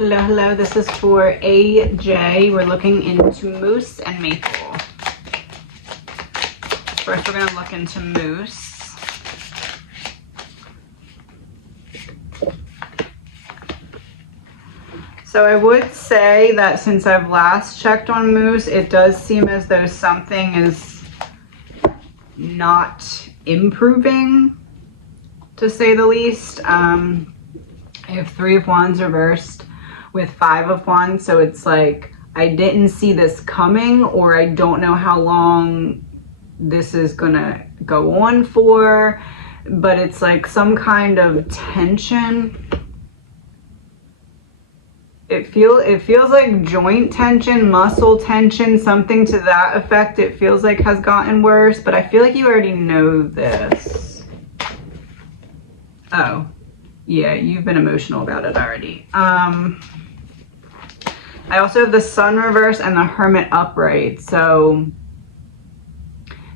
Hello, hello. This is for AJ. We're looking into Moose and Maple. First, we're going to look into Moose. So I would say that since I've last checked on Moose, it does seem as though something is not improving, to say the least. I have 3 of Wands reversed with 5 of Wands, so it's like I didn't see this coming, or I don't know how long this is gonna go on for, but it's like some kind of tension. It feels like joint tension, muscle tension, something to that effect. It feels like has gotten worse, but I feel like you already know this. Oh, yeah, you've been emotional about it already. I also have the Sun reverse and the Hermit upright. So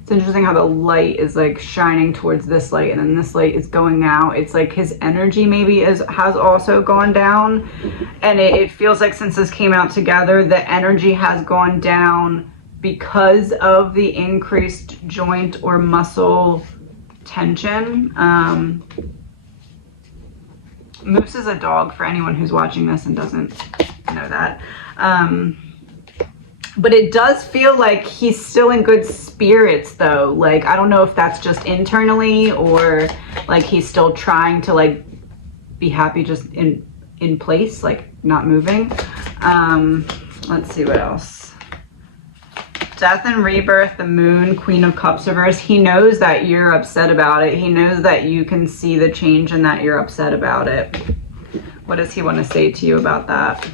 it's interesting how the light is like shining towards this light, and then this light is going out. It's like his energy maybe has also gone down, and it feels like since this came out together, the energy has gone down because of the increased joint or muscle tension. Moose is a dog, for anyone who's watching this and doesn't know that. But it does feel like he's still in good spirits though. Like, I don't know if that's just internally, or like he's still trying to like be happy just in place, like not moving. Let's see what else. Death and Rebirth, the Moon, Queen of Cups reverse. He knows that you're upset about it. He knows that you can see the change and that you're upset about it. What does he want to say to you about that?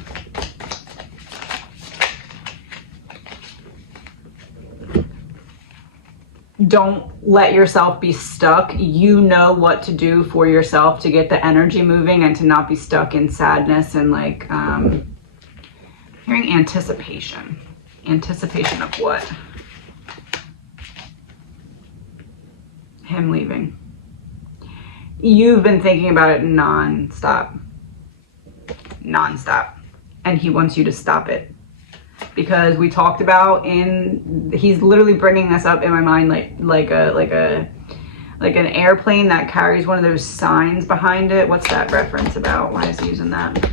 Don't let yourself be stuck. You know what to do for yourself to get the energy moving and to not be stuck in sadness and like hearing anticipation. Anticipation of what? Him leaving. You've been thinking about it non-stop. Non-stop. And he wants you to stop it. Because we talked about he's literally bringing this up in my mind like an airplane that carries one of those signs behind it. What's that reference about? Why is he using that?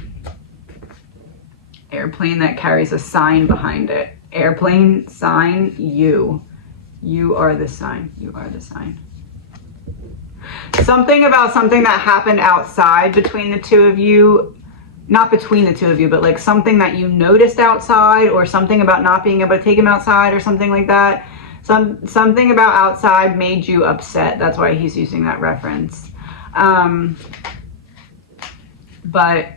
Airplane that carries a sign behind it. Airplane, sign, you are the sign. You are the sign. Something about something that happened outside between the two of you. Not between the two of you, but like something that you noticed outside, or something about not being able to take him outside or something like that. Something about outside made you upset. That's why he's using that reference. But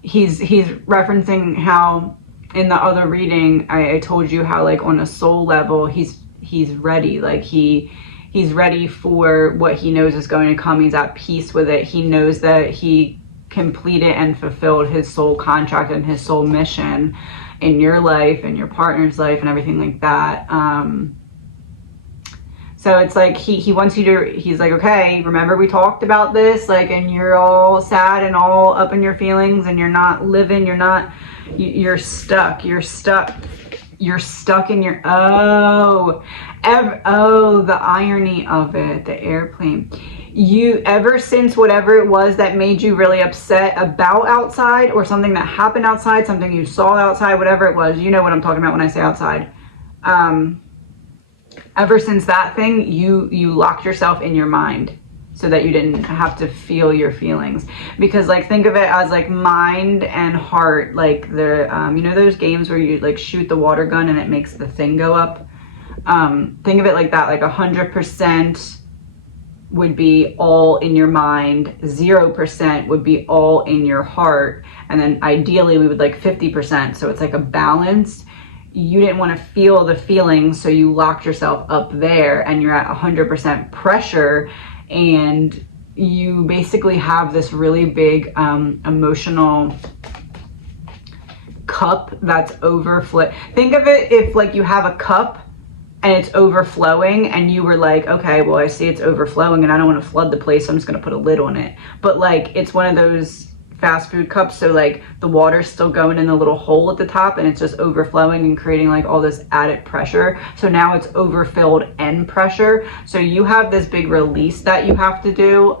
he's referencing how in the other reading, I told you how like on a soul level, he's ready. Like he's ready for what he knows is going to come. He's at peace with it. He knows that he completed and fulfilled his soul contract and his soul mission in your life and your partner's life and everything like that. So it's like he wants you to, he's like, okay, remember we talked about this, like, and you're all sad and all up in your feelings and you're not living, you're stuck in your, the irony of it, the airplane. You, ever since whatever it was that made you really upset about outside, or something that happened outside, something you saw outside, whatever it was, you know what I'm talking about when I say outside. Ever since that thing, you locked yourself in your mind so that you didn't have to feel your feelings. Because like, think of it as like mind and heart, like the, you know those games where you like shoot the water gun and it makes the thing go up? Think of it like that, like 100% would be all in your mind, 0% would be all in your heart, and then ideally we would like 50%, so it's like a balance. You didn't want to feel the feelings, so you locked yourself up there and you're at 100% pressure, and you basically have this really big emotional cup that's overflow. Think of it if like you have a cup and it's overflowing and you were like, okay, well, I see it's overflowing and I don't want to flood the place, so I'm just going to put a lid on it. But like, it's one of those fast food cups, so like the water's still going in the little hole at the top and it's just overflowing and creating like all this added pressure. So now it's overfilled end pressure. So you have this big release that you have to do.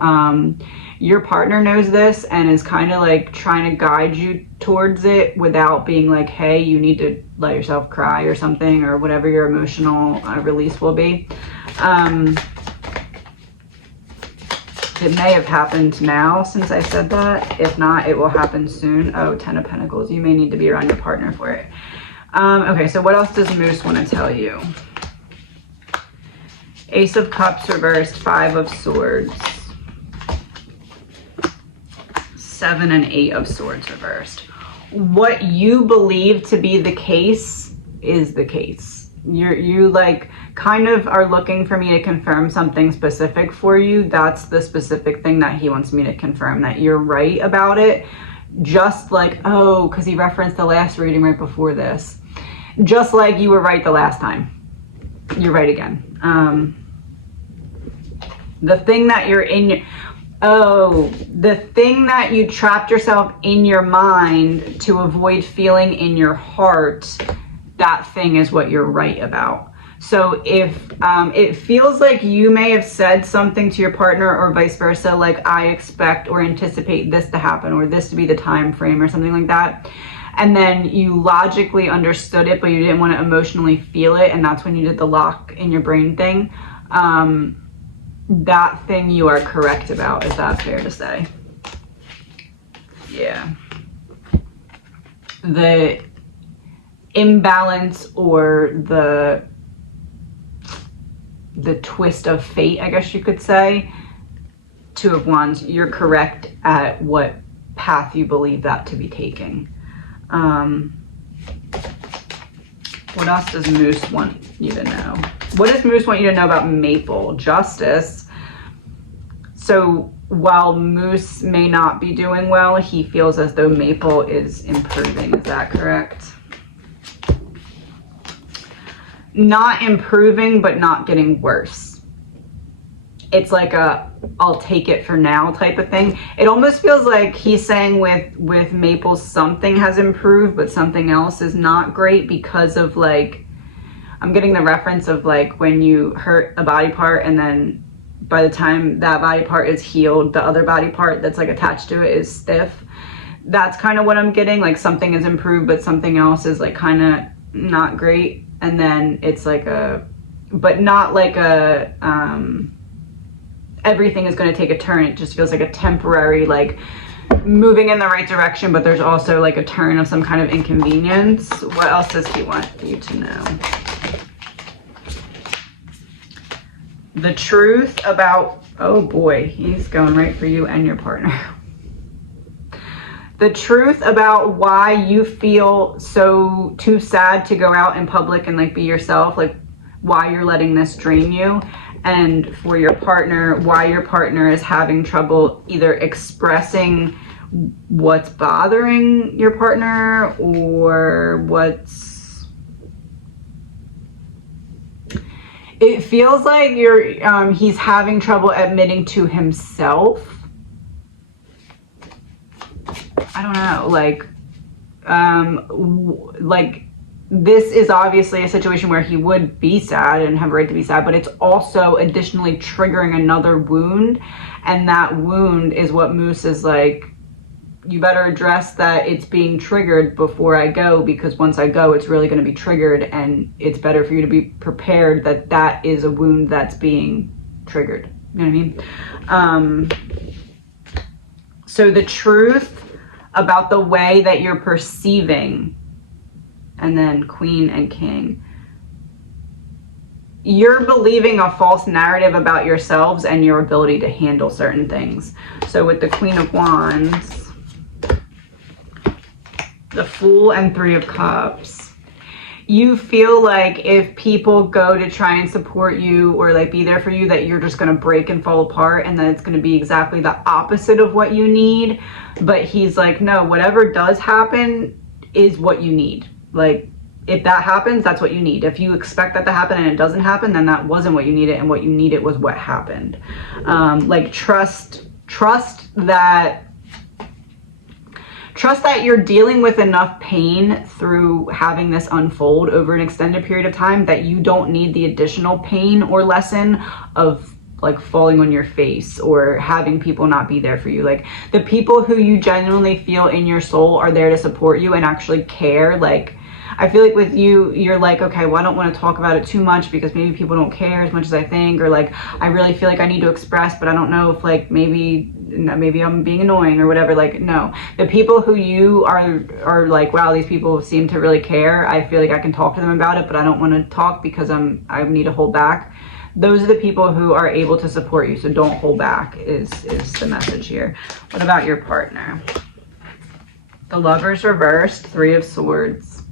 Your partner knows this and is kind of like trying to guide you towards it without being like, hey, you need to let yourself cry or something, or whatever your emotional release will be. It may have happened now since I said that. If not, it will happen soon. Oh, 10 of Pentacles. You may need to be around your partner for it. Okay, so what else does Moose want to tell you? Ace of Cups reversed, 5 of Swords. 7 and 8 of Swords reversed. What you believe to be the case is the case. You like kind of are looking for me to confirm something specific for you. That's the specific thing that he wants me to confirm, that you're right about it. Just like, oh, because he referenced the last reading right before this. Just like you were right the last time. You're right again. The thing that you're in... the thing that you trapped yourself in your mind to avoid feeling in your heart, that thing is what you're right about. So if it feels like you may have said something to your partner or vice versa, like I expect or anticipate this to happen or this to be the time frame or something like that, and then you logically understood it but you didn't want to emotionally feel it, and that's when you did the lock in your brain thing, that thing you are correct about. Is that fair to say? Yeah. The imbalance or the twist of fate, I guess you could say. 2 of Wands, you're correct at what path you believe that to be taking. What else does Moose want you to know? What does Moose want you to know about Maple? Justice. So while Moose may not be doing well, he feels as though Maple is improving. Is that correct? Not improving, but not getting worse. It's like a I'll take it for now type of thing. It almost feels like he's saying with Maple something has improved, but something else is not great because of like, I'm getting the reference of like when you hurt a body part and then by the time that body part is healed, the other body part that's like attached to it is stiff. That's kind of what I'm getting. Like something is improved, but something else is like kind of not great. And then it's like but not like everything is going to take a turn. It just feels like a temporary, like moving in the right direction, but there's also like a turn of some kind of inconvenience. What else does he want you to know? The truth about, oh boy, he's going right for you and your partner. The truth about why you feel so too sad to go out in public and like be yourself, like why you're letting this drain you, and for your partner, why your partner is having trouble either expressing what's bothering your partner or what's... It feels like he's having trouble admitting to himself. I don't know, like this is obviously a situation where he would be sad and have a right to be sad, but it's also additionally triggering another wound, and that wound is what Moose is like, you better address that it's being triggered before I go, because once I go it's really going to be triggered, and it's better for you to be prepared that that is a wound that's being triggered. You know what I mean? So the truth about the way that you're perceiving, and then Queen and King, you're believing a false narrative about yourselves and your ability to handle certain things. So with the Queen of Wands, the Fool and 3 of Cups, you feel like if people go to try and support you or like be there for you, that you're just going to break and fall apart, and that it's going to be exactly the opposite of what you need. But he's like, no, whatever does happen is what you need. Like, if that happens, that's what you need. If you expect that to happen and it doesn't happen, then that wasn't what you needed, and what you needed was what happened. Like, trust that Trust that you're dealing with enough pain through having this unfold over an extended period of time that you don't need the additional pain or lesson of like falling on your face or having people not be there for you. Like the people who you genuinely feel in your soul are there to support you and actually care. Like I feel like with you, you're like, okay, well, I don't want to talk about it too much because maybe people don't care as much as I think, or like I really feel like I need to express, but I don't know if like maybe I'm being annoying or whatever. Like no, the people who you are like, wow, these people seem to really care. I feel like I can talk to them about it, but I don't want to talk because I need to hold back. Those are the people who are able to support you. So don't hold back is the message here. What about your partner? The Lovers reversed, 3 of Swords.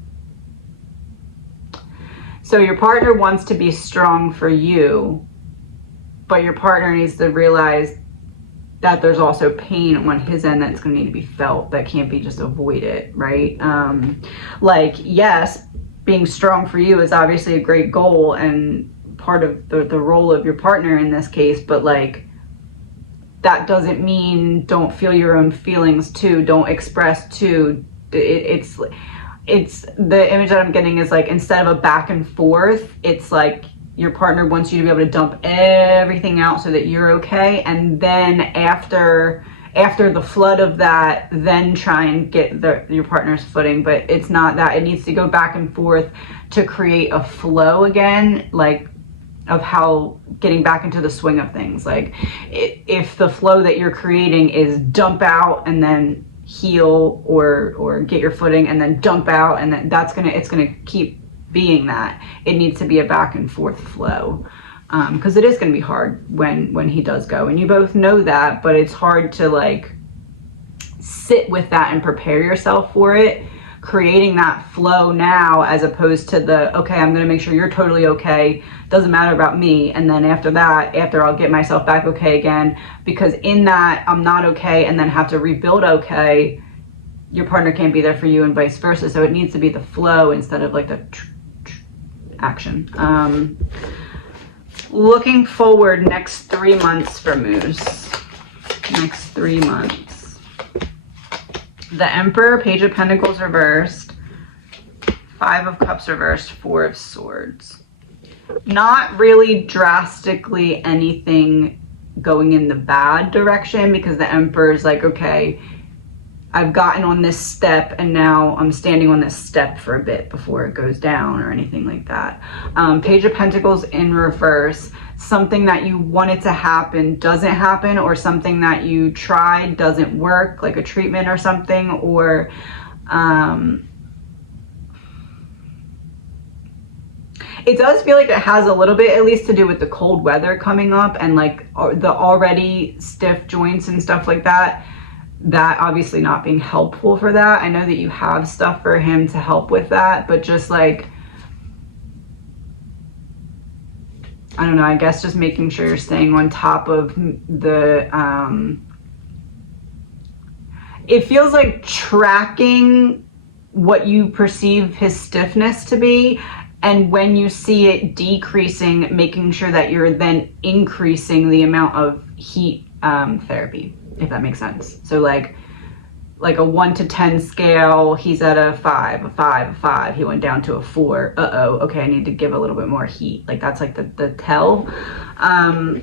So your partner wants to be strong for you, but your partner needs to realize that there's also pain on his end that's going to need to be felt, that can't be just avoided, right? Like, yes, being strong for you is obviously a great goal and part of the role of your partner in this case, but like that doesn't mean don't feel your own feelings too, don't express too. It's the image that I'm getting is like, instead of a back and forth, it's like your partner wants you to be able to dump everything out so that you're okay, and then after the flood of that, then try and get your partner's footing. But it's not that, it needs to go back and forth to create a flow again, like of how getting back into the swing of things. Like if the flow that you're creating is dump out and then heal or get your footing and then dump out, and then it's gonna keep being that. It needs to be a back and forth flow, because it is going to be hard when he does go, and you both know that, but it's hard to like sit with that and prepare yourself for it, creating that flow now, as opposed to the, okay, I'm going to make sure you're totally okay, doesn't matter about me, and then after I'll get myself back okay again, because in that I'm not okay and then have to rebuild okay, your partner can't be there for you and vice versa. So it needs to be the flow instead of like the action. Looking forward next 3 months for Moose. Next 3 months. The Emperor, Page of Pentacles reversed, 5 of Cups reversed, 4 of Swords. Not really drastically anything going in the bad direction, because the Emperor is like, okay, I've gotten on this step and now I'm standing on this step for a bit before it goes down or anything like that. Page of Pentacles in reverse, something that you wanted to happen doesn't happen, or something that you tried doesn't work, like a treatment or something, or it does feel like it has a little bit at least to do with the cold weather coming up and like the already stiff joints and stuff like that. That obviously not being helpful for that. I know that you have stuff for him to help with that, but just like, I don't know, I guess just making sure you're staying on top of the, it feels like tracking what you perceive his stiffness to be, and when you see it decreasing, making sure that you're then increasing the amount of heat therapy, if that makes sense. So like a 1 to 10 scale, he's at a 5, a 5, a 5. He went down to a 4. Uh-oh, okay, I need to give a little bit more heat. Like that's like the tell. 5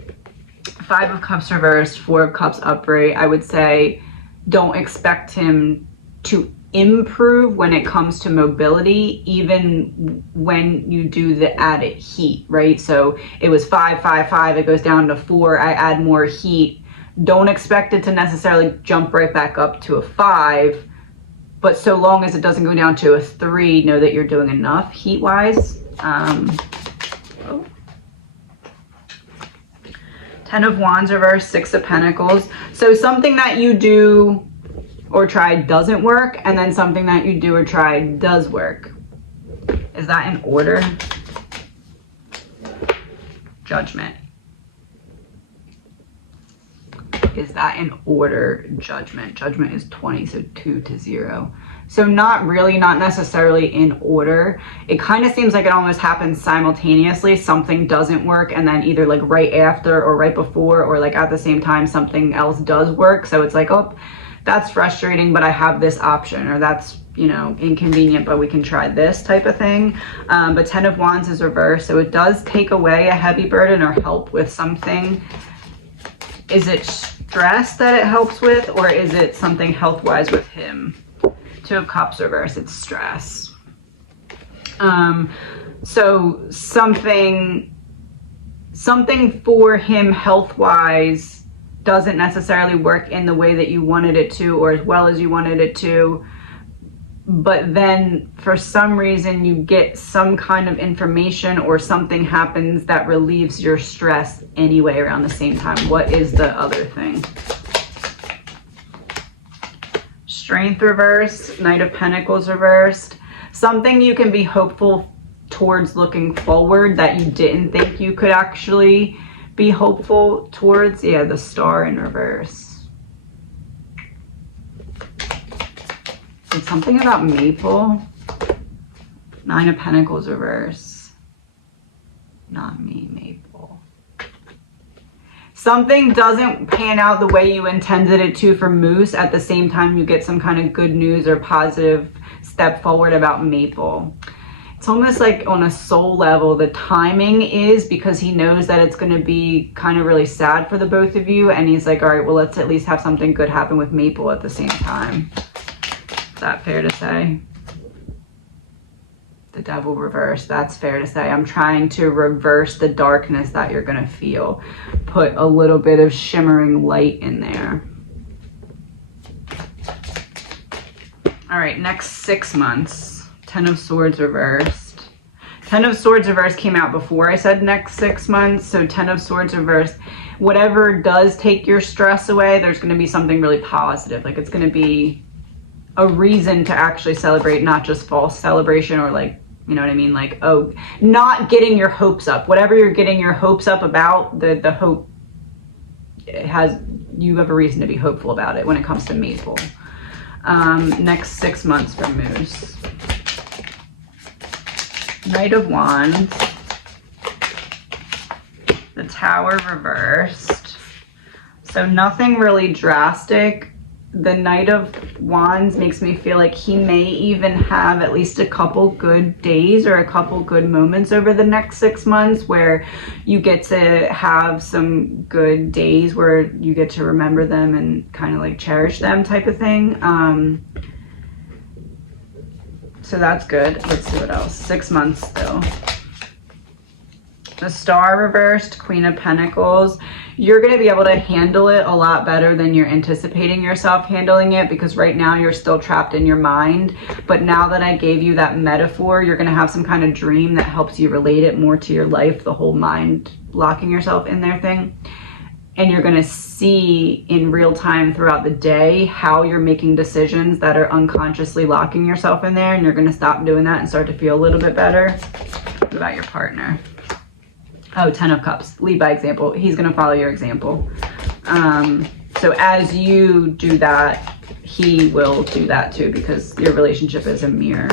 of Cups reversed, 4 of Cups upright. I would say don't expect him to improve when it comes to mobility, even when you do the added heat, right? So it was 5, 5, 5, it goes down to 4, I add more heat. Don't expect it to necessarily jump right back up to a 5, but so long as it doesn't go down to a 3, know that you're doing enough heat-wise. 10 of Wands reversed, 6 of Pentacles. So something that you do or try doesn't work, and then something that you do or try does work. Is that in order? Judgment. Is that in order? Judgment. Judgment is 20, so 2 to 0. So not really, not necessarily in order. It kind of seems like it almost happens simultaneously. Something doesn't work, and then either like right after or right before or like at the same time something else does work. So it's like, oh, that's frustrating, but I have this option, or that's, you know, inconvenient, but we can try this type of thing. But 10 of Wands is reversed, so it does take away a heavy burden or help with something. Is it stress that it helps with, or is it something health-wise with him? 2 of Cups reversed, it's stress. So something for him health-wise doesn't necessarily work in the way that you wanted it to, or as well as you wanted it to, but then for some reason you get some kind of information or something happens that relieves your stress anyway around the same time. What is the other thing? Strength reversed, Knight of Pentacles reversed. Something you can be hopeful towards looking forward that you didn't think you could actually be hopeful towards. Yeah, the Star in reverse. It's something about Maple. 9 of Pentacles reverse. Not me, Maple. Something doesn't pan out the way you intended it to for Moose. At the same time, you get some kind of good news or positive step forward about Maple. It's almost like on a soul level, the timing is because he knows that it's going to be kind of really sad for the both of you. And he's like, all right, well, let's at least have something good happen with Maple at the same time. Is that fair to say? The Devil reversed. That's fair to say. I'm trying to reverse the darkness that you're going to feel. Put a little bit of shimmering light in there. All right, next 6 months. 10 of Swords reversed. 10 of Swords reversed came out before I said next 6 months. So 10 of Swords reversed. Whatever does take your stress away, there's going to be something really positive. Like it's going to be a reason to actually celebrate, not just false celebration or like, you know what I mean? Like, oh, not getting your hopes up. Whatever you're getting your hopes up about, the hope has, you have a reason to be hopeful about it when it comes to Maple. Next 6 months for Moose. Knight of Wands. The Tower reversed. So nothing really drastic. The Knight of Wands makes me feel like he may even have at least a couple good days or a couple good moments over the next 6 months where you get to have some good days where you get to remember them and kind of like cherish them type of thing. So that's good. Let's see what else. 6 months still. The Star reversed, Queen of Pentacles. You're going to be able to handle it a lot better than you're anticipating yourself handling it, because right now you're still trapped in your mind. But now that I gave you that metaphor, you're going to have some kind of dream that helps you relate it more to your life, the whole mind locking yourself in there thing. And you're going to see in real time throughout the day how you're making decisions that are unconsciously locking yourself in there, and you're going to stop doing that and start to feel a little bit better. What about your partner? Oh, 10 of Cups. Lead by example. He's going to follow your example. So as you do that, he will do that too, because your relationship is a mirror.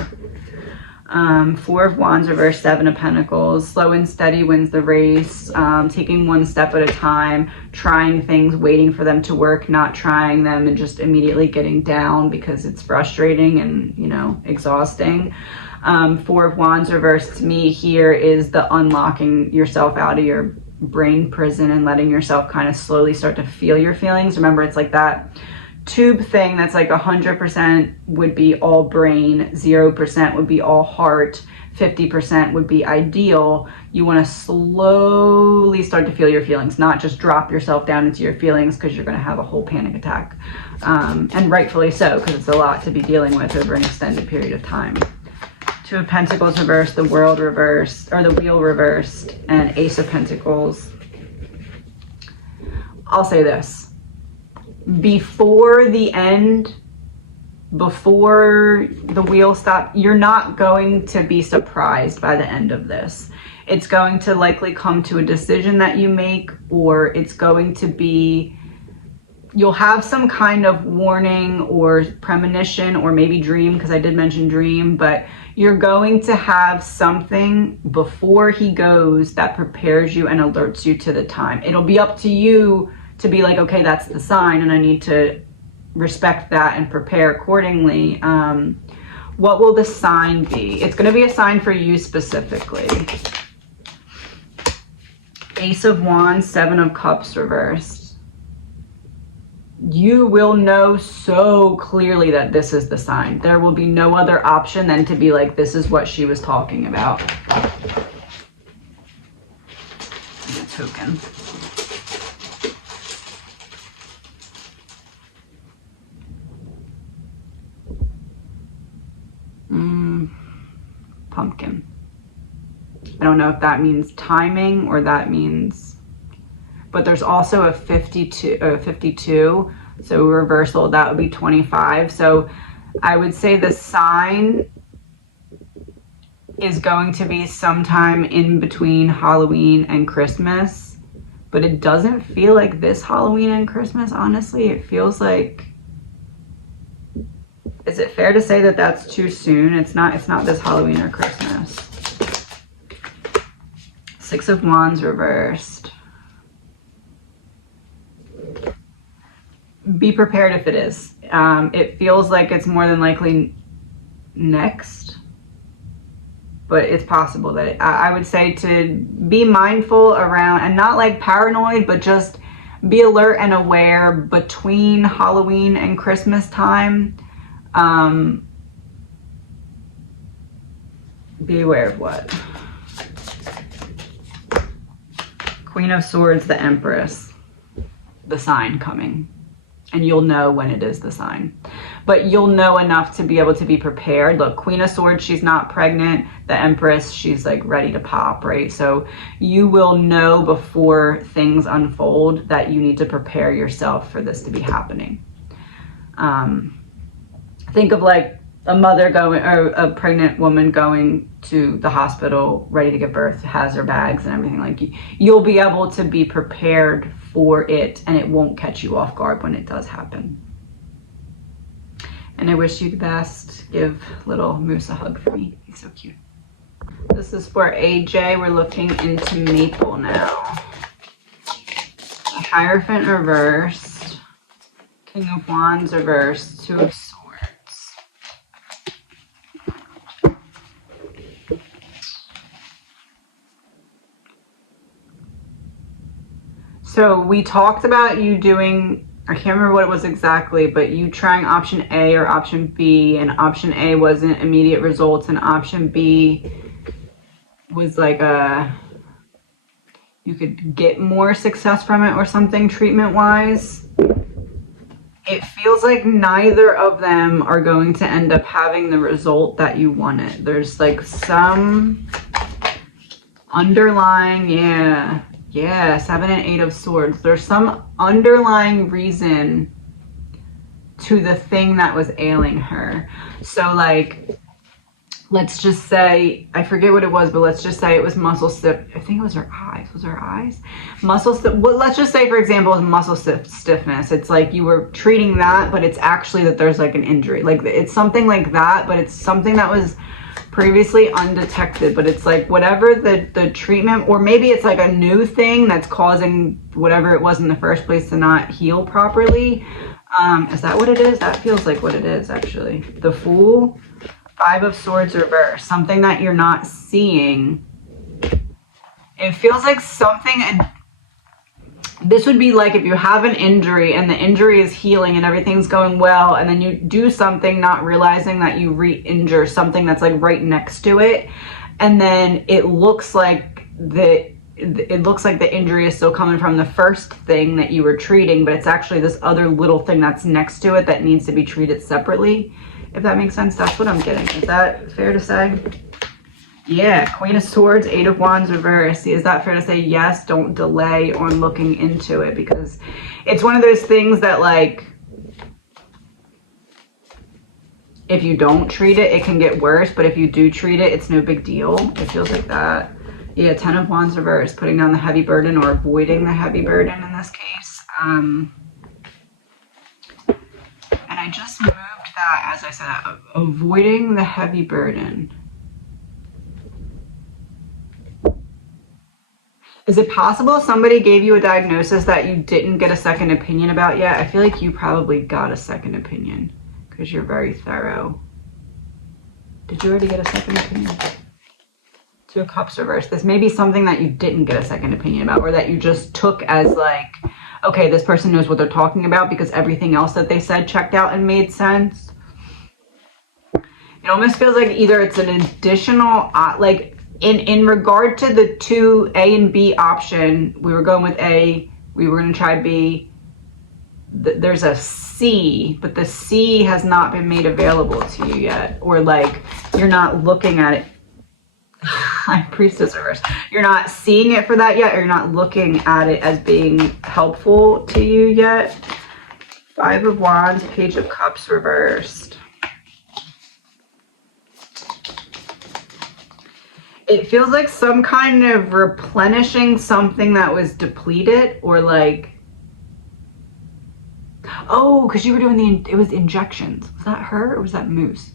4 of Wands reversed, 7 of Pentacles. Slow and steady wins the race. Taking one step at a time, trying things, waiting for them to work, not trying them and just immediately getting down because it's frustrating and, you know, exhausting. 4 of Wands reversed to me here is the unlocking yourself out of your brain prison and letting yourself kind of slowly start to feel your feelings. Remember, it's like that tube thing that's like 100% would be all brain, 0% would be all heart, 50% would be ideal. You want to slowly start to feel your feelings, not just drop yourself down into your feelings, because you're going to have a whole panic attack. And rightfully so, because it's a lot to be dealing with over an extended period of time. 2 of Pentacles reversed, the World reversed, or the Wheel reversed, and Ace of Pentacles. I'll say this. Before the end, before the wheel stops, you're not going to be surprised by the end of this. It's going to likely come to a decision that you make, or it's going to be, you'll have some kind of warning or premonition or maybe dream, because I did mention dream, but you're going to have something before he goes that prepares you and alerts you to the time. It'll be up to you to be like, okay, that's the sign and I need to respect that and prepare accordingly. What will the sign be? It's going to be a sign for you specifically. Ace of Wands, Seven of Cups reversed. You will know so clearly that this is the sign. There will be no other option than to be like, this is what she was talking about. And a token. Pumpkin. I don't know if that means timing or that means, but there's also a 52, so reversal, that would be 25. So I would say the sign is going to be sometime in between Halloween and Christmas, but it doesn't feel like this Halloween and Christmas, honestly. It feels like, is it fair to say that that's too soon? It's not this Halloween or Christmas. Six of Wands reversed. Be prepared if it is. It feels like it's more than likely next, but it's possible that I would say to be mindful around, and not like paranoid, but just be alert and aware between Halloween and Christmas time. Be aware of what? Queen of Swords, the Empress, the sign coming. And you'll know when it is the sign. But you'll know enough to be able to be prepared. Look, Queen of Swords, she's not pregnant. The Empress, she's like ready to pop, right? So you will know before things unfold that you need to prepare yourself for this to be happening. Think of like a mother going, or a pregnant woman going to the hospital ready to give birth, has her bags and everything. Like, you'll be able to be prepared for it, and it won't catch you off guard when it does happen. And I wish you the best. Give little Moose a hug for me. He's so cute. This is for AJ. We're looking into Maple now. The Hierophant reversed. King of Wands reversed. Two of Swords. So we talked about you doing, I can't remember what it was exactly, but you trying option A or option B, and option A wasn't immediate results, and option B was like you could get more success from it or something treatment wise. It feels like neither of them are going to end up having the result that you wanted. There's like some underlying, yeah, 7 and 8 of Swords. There's some underlying reason to the thing that was ailing her. So like, let's just say, I forget what it was, but let's just say it was muscle stiff. I think it was her eyes. Was her eyes? Muscle stiff. Well, let's just say, for example, it was muscle stiffness. It's like you were treating that, but it's actually that there's like an injury. Like, it's something like that, but it's something that was previously undetected. But it's like whatever the treatment, or maybe it's like a new thing that's causing whatever it was in the first place to not heal properly. Is that what it is? That feels like what it is, actually. The Fool. 5 of Swords reverse, something that you're not seeing. It feels like something, this would be like if you have an injury and the injury is healing and everything's going well, and then you do something not realizing that you re-injure something that's like right next to it, and then it looks like the injury is still coming from the first thing that you were treating, but it's actually this other little thing that's next to it that needs to be treated separately. If that makes sense, that's what I'm getting. Is that fair to say? Yeah, Queen of Swords, 8 of Wands reverse. Is that fair to say? Yes, don't delay on looking into it, because it's one of those things that, like, if you don't treat it, it can get worse, but if you do treat it, it's no big deal. It feels like that. Yeah, 10 of Wands reverse, putting down the heavy burden or avoiding the heavy burden in this case. And I just moved that, as I said, avoiding the heavy burden. Is it possible somebody gave you a diagnosis that you didn't get a second opinion about yet? I feel like you probably got a second opinion because you're very thorough. Did you already get a second opinion? Two of Cups reversed. This may be something that you didn't get a second opinion about, or that you just took as like, okay, this person knows what they're talking about because everything else that they said checked out and made sense. It almost feels like either it's an additional, like in regard to the two A and B option, we were going with A, we were going to try B. There's a C, but the C has not been made available to you yet, or like you're not looking at it. High Priestess reversed. You're not seeing it for that yet, or you're not looking at it as being helpful to you yet. Five of Wands, Page of Cups reversed. It feels like some kind of replenishing something that was depleted, or like, oh, because you were doing it was injections. Was that her or was that Moose?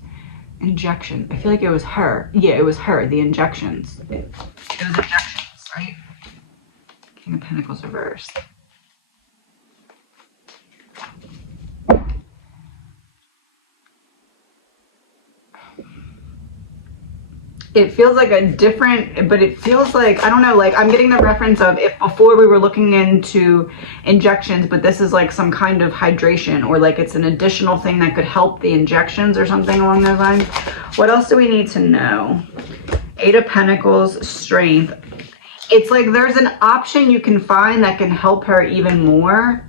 Injection. I feel like it was her. Yeah, it was her, the injections. It was injections, right? King of Pentacles reversed. It feels like a different, but it feels like, I don't know, like I'm getting the reference of if before we were looking into injections, but this is like some kind of hydration, or like it's an additional thing that could help the injections or something along those lines. What else do we need to know? Eight of Pentacles, Strength. It's like there's an option you can find that can help her even more.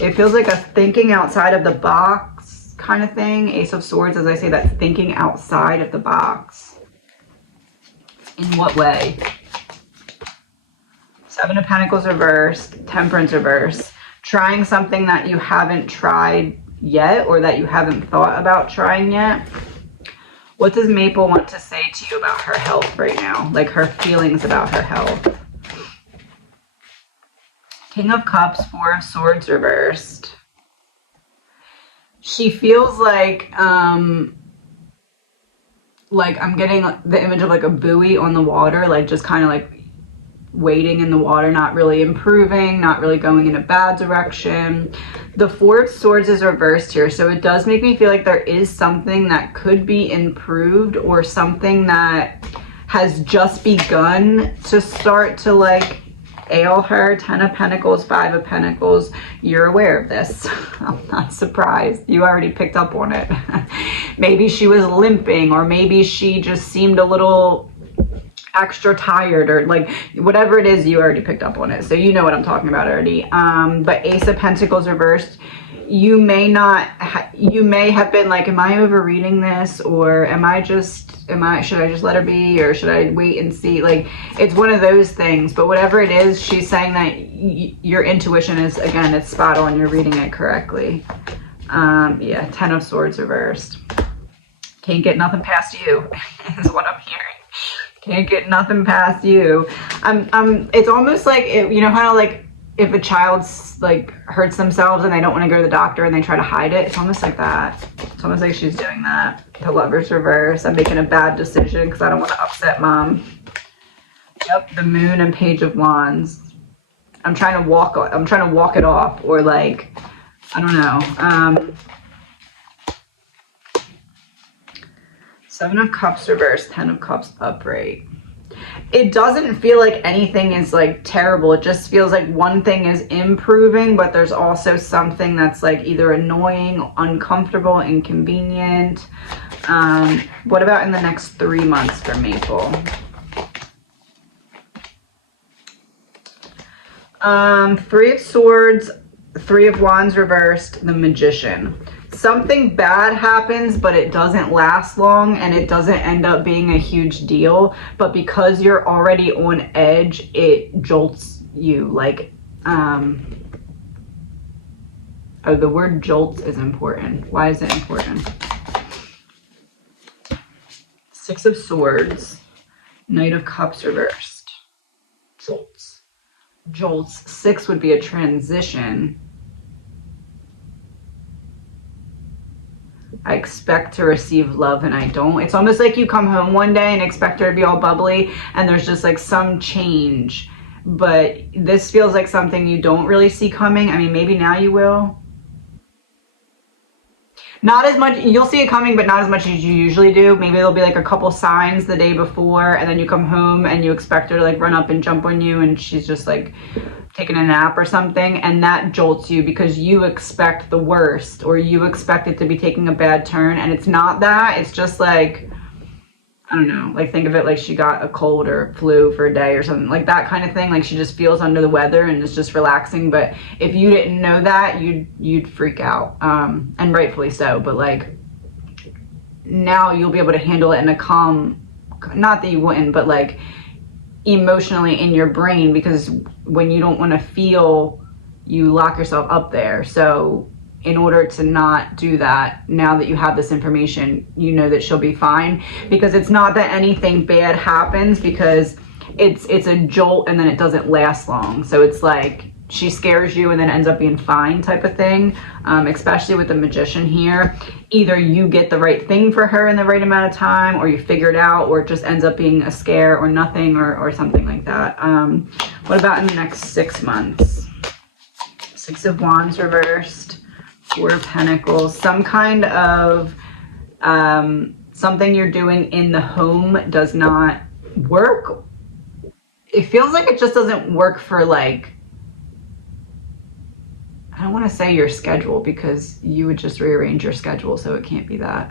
It feels like a thinking outside of the box kind of thing. Ace of Swords, as I say, that's thinking outside of the box. In what way? Seven of Pentacles reversed, Temperance reversed. Trying something that you haven't tried yet, or that you haven't thought about trying yet. What does Maple want to say to you about her health right now? Like her feelings about her health. King of Cups, Four of Swords reversed. She feels like I'm getting the image of like a buoy on the water, like just kind of like waiting in the water, not really improving, not really going in a bad direction. The Four of Swords is reversed here, so it does make me feel like there is something that could be improved, or something that has just begun to start to like ail her. 10 of Pentacles, 5 of Pentacles. You're aware of this. I'm not surprised. You already picked up on it. Maybe she was limping, or maybe she just seemed a little extra tired, or like whatever it is, you already picked up on it. So you know what I'm talking about already. But Ace of Pentacles reversed. You may not, you may have been like, am I overreading this? Or should I just let her be? Or should I wait and see? Like, it's one of those things. But whatever it is, she's saying that your intuition is, again, it's spot on. You're reading it correctly. Yeah, 10 of Swords reversed. Can't get nothing past you is what I'm hearing. Can't get nothing past you. It's almost like, you know how like if a child's like hurts themselves and they don't want to go to the doctor and they try to hide it, it's almost like that. It's almost like she's doing that. The Lovers reverse. I'm making a bad decision because I don't want to upset mom. Yep, the Moon and Page of Wands. I'm trying to walk it off, or like, I don't know. Seven of Cups reversed, 10 of Cups upright. It doesn't feel like anything is like terrible. It just feels like one thing is improving, but there's also something that's like either annoying, uncomfortable, inconvenient. What about in the next 3 months for Maple? Three of Swords, Three of Wands reversed, the Magician. Something bad happens, but it doesn't last long, and it doesn't end up being a huge deal. But because you're already on edge, it jolts you. Like, oh, the word jolts is important. Why is it important? Six of Swords, Knight of Cups reversed. Jolts. Jolts. 6 would be a transition. I expect to receive love and I don't. It's almost like you come home one day and expect her to be all bubbly and there's just like some change. But this feels like something you don't really see coming. I mean, maybe now you will. Not as much, you'll see it coming, but not as much as you usually do. Maybe there'll be like a couple signs the day before, and then you come home and you expect her to like run up and jump on you, and she's just like taking a nap or something, and that jolts you because you expect the worst, or you expect it to be taking a bad turn, and it's not that. It's just like, I don't know, like think of it like she got a cold or flu for a day or something, like that kind of thing. Like she just feels under the weather and is just relaxing. But if you didn't know that, you'd freak out, and rightfully so. But like now you'll be able to handle it in a calm, not that you wouldn't, but like emotionally in your brain, because when you don't want to feel, you lock yourself up there. So in order to not do that, now that you have this information, you know that she'll be fine, because it's not that anything bad happens, because it's a jolt and then it doesn't last long. So it's like she scares you and then ends up being fine type of thing. Especially with the Magician here, either you get the right thing for her in the right amount of time, or you figure it out, or it just ends up being a scare or nothing, or something like that. What about in the next 6 months? 6 of Wands reversed, 4 of Pentacles, some kind of something you're doing in the home does not work. It feels like it just doesn't work for, like, I don't want to say your schedule, because you would just rearrange your schedule, so it can't be that.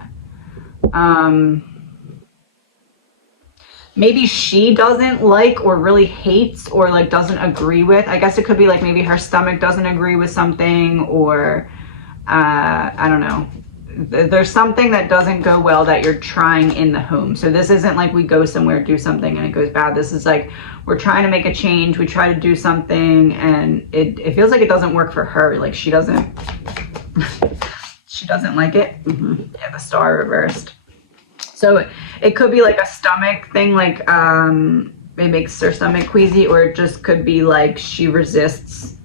Maybe she doesn't like, or really hates, or like doesn't agree with. I guess it could be like maybe her stomach doesn't agree with something, or I don't know. There's something that doesn't go well that you're trying in the home. So this isn't like we go somewhere, do something, and it goes bad. This is like we're trying to make a change. We try to do something, and it feels like it doesn't work for her. Like she doesn't she doesn't like it. Yeah, the Star reversed. So it could be like a stomach thing, like it makes her stomach queasy, or it just could be like she resists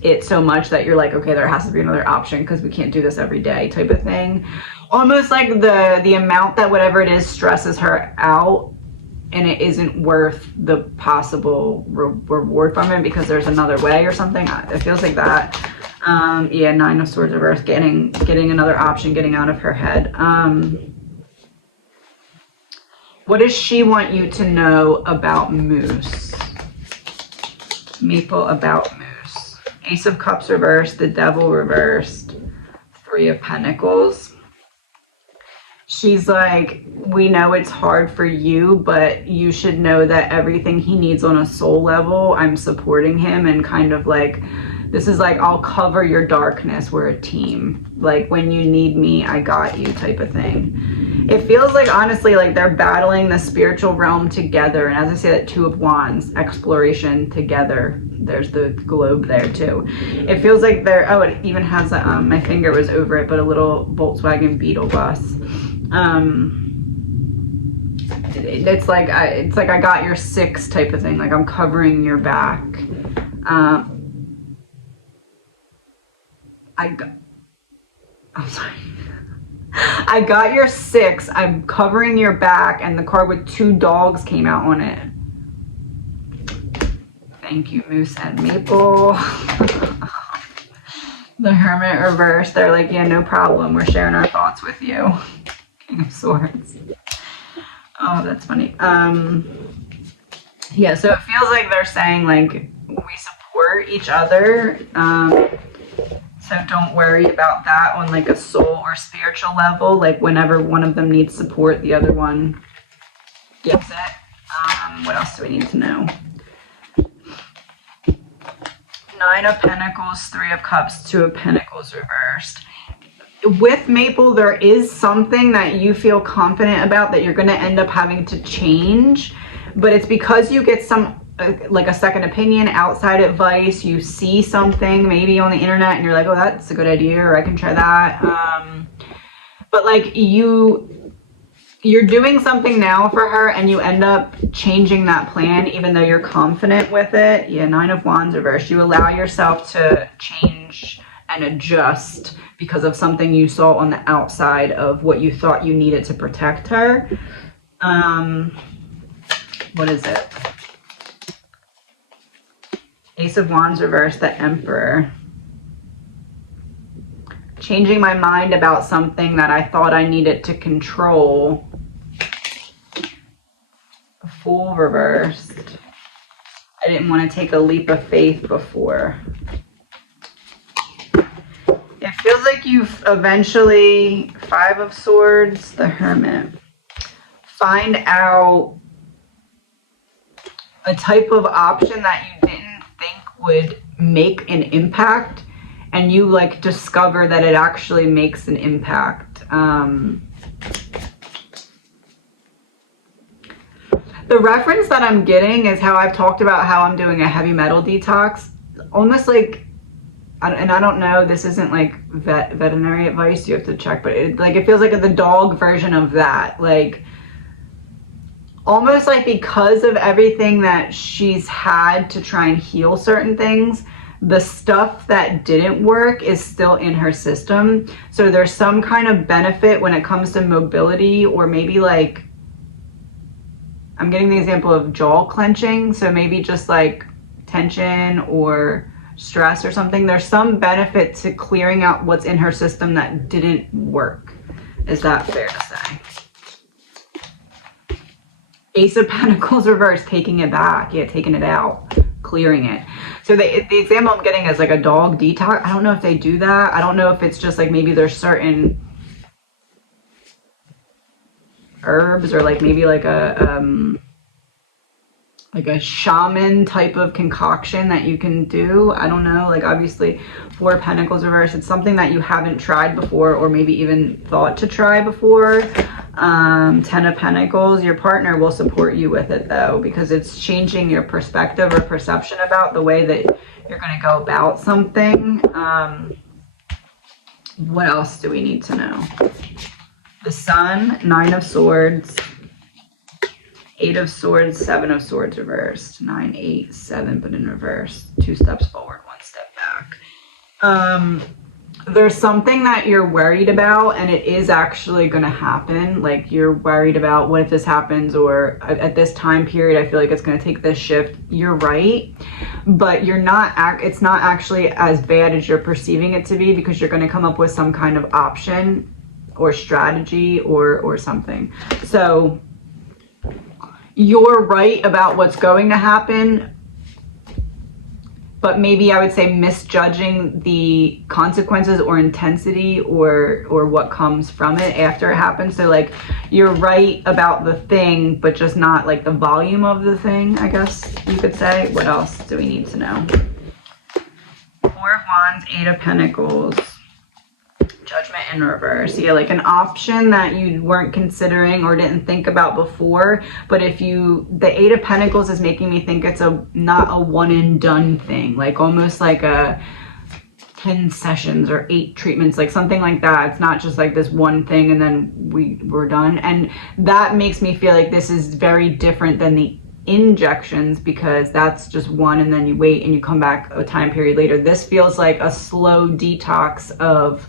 it so much that you're like, okay, there has to be another option, because we can't do this every day type of thing. Almost like the amount that whatever it is stresses her out, and it isn't worth the possible reward from it, because there's another way or something. It feels like that. Yeah, 9 of Swords reversed, getting another option, getting out of her head. What does she want you to know about Moose? Maple about Moose. Ace of Cups reversed, the Devil reversed, 3 of Pentacles. She's like, we know it's hard for you, but you should know that everything he needs on a soul level, I'm supporting him, and kind of like, this is like, I'll cover your darkness. We're a team. Like, when you need me, I got you type of thing. It feels like, honestly, like they're battling the spiritual realm together. And as I say, that 2 of Wands, exploration together. There's the globe there too. It feels like they're, oh, it even has a, my finger was over it, but a little Volkswagen Beetle bus. It's like I got your 6 type of thing. Like, I'm covering your back. I'm sorry. I got your 6. I'm covering your back, and the card with 2 dogs came out on it. Thank you, Moose and Maple. The Hermit reversed. They're like, yeah, no problem. We're sharing our thoughts with you. King of Swords. Oh, that's funny. Yeah, so it feels like they're saying, like, we support each other. So don't worry about that on like a soul or spiritual level. Like, whenever one of them needs support, the other one gives it. What else do we need to know? 9 of Pentacles, 3 of Cups, 2 of Pentacles reversed. With Maple, there is something that you feel confident about that you're going to end up having to change, but it's because you get some like a second opinion, outside advice. You see something maybe on the internet and you're like, oh, that's a good idea, or I can try that. But like you're doing something now for her, and you end up changing that plan even though you're confident with it. Yeah, 9 of Wands reversed. You allow yourself to change and adjust because of something you saw on the outside of what you thought you needed to protect her. What is it? Ace of Wands reversed, the Emperor. Changing my mind about something that I thought I needed to control. Fool reversed. I didn't want to take a leap of faith before. It feels like you've eventually, Five of Swords, the Hermit. Find out a type of option that you didn't think would make an impact, and you like discover that it actually makes an impact. The reference that I'm getting is how I've talked about how I'm doing a heavy metal detox, almost like, and I don't know, this isn't like veterinary advice, you have to check, but it feels like the dog version of that, like almost like because of everything that she's had to try and heal certain things, the stuff that didn't work is still in her system. So there's some kind of benefit when it comes to mobility, or maybe like, I'm getting the example of jaw clenching. So maybe just like tension or stress or something. There's some benefit to clearing out what's in her system that didn't work. Is that fair to say? Ace of Pentacles reversed, taking it back. Yeah, taking it out, clearing it. So the example I'm getting is like a dog detox. I don't know if they do that. I don't know if it's just like maybe there's certain herbs or like maybe like a shaman type of concoction that you can do. I don't know. Like obviously Four of Pentacles reversed. It's something that you haven't tried before or maybe even thought to try before. Ten of Pentacles, your partner will support you with it though, because it's changing your perspective or perception about the way that you're going to go about something. What else do we need to know? The Sun, Nine of Swords, Eight of Swords, Seven of Swords reversed. 9, 8, 7, but in reverse. 2 steps forward, 1 step back. There's something that you're worried about, and it is actually going to happen. Like you're worried about, what if this happens, or at this time period I feel like it's going to take this shift. You're right, but you're not it's not actually as bad as you're perceiving it to be, because you're going to come up with some kind of option or strategy or something. So you're right about what's going to happen, but maybe I would say misjudging the consequences or intensity or what comes from it after it happens. So like you're right about the thing, but just not like the volume of the thing, I guess you could say. What else do we need to know? Four of Wands, Eight of Pentacles, Judgment in reverse. Yeah, like an option that you weren't considering or didn't think about before. But if the Eight of Pentacles is making me think it's not a one and done thing, like almost like a 10 sessions or 8 treatments, like something like that. It's not just like this one thing and then we're done. And that makes me feel like this is very different than the injections, because that's just one and then you wait and you come back a time period later. This feels like a slow detox of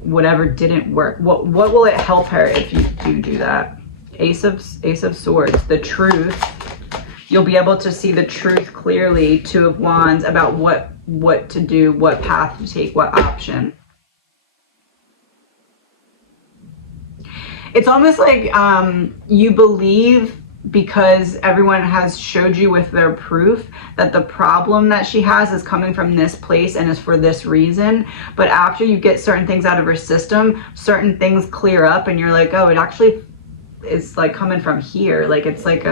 whatever didn't work. What will it help her if you do that? Ace of Swords, the truth. You'll be able to see the truth clearly. Two of Wands, about what to do, what path to take, what option. It's almost like you believe, because everyone has showed you with their proof, that the problem that she has is coming from this place and is for this reason. But after you get certain things out of her system, certain things clear up and you're like, oh, it actually is like coming from here. Like it's like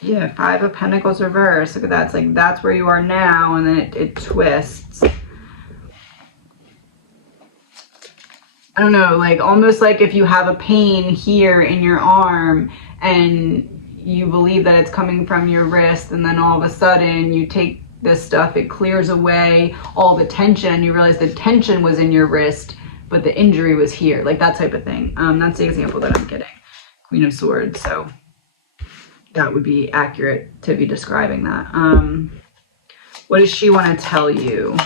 yeah, Five of Pentacles reverse. Look at that. It's like that's where you are now, and then it twists. I don't know, like almost like if you have a pain here in your arm and you believe that it's coming from your wrist, and then all of a sudden you take this stuff, it clears away all the tension, you realize the tension was in your wrist, but the injury was here, like that type of thing. That's the example that I'm getting. Queen of Swords. So That would be accurate to be describing that. What does she want to tell you?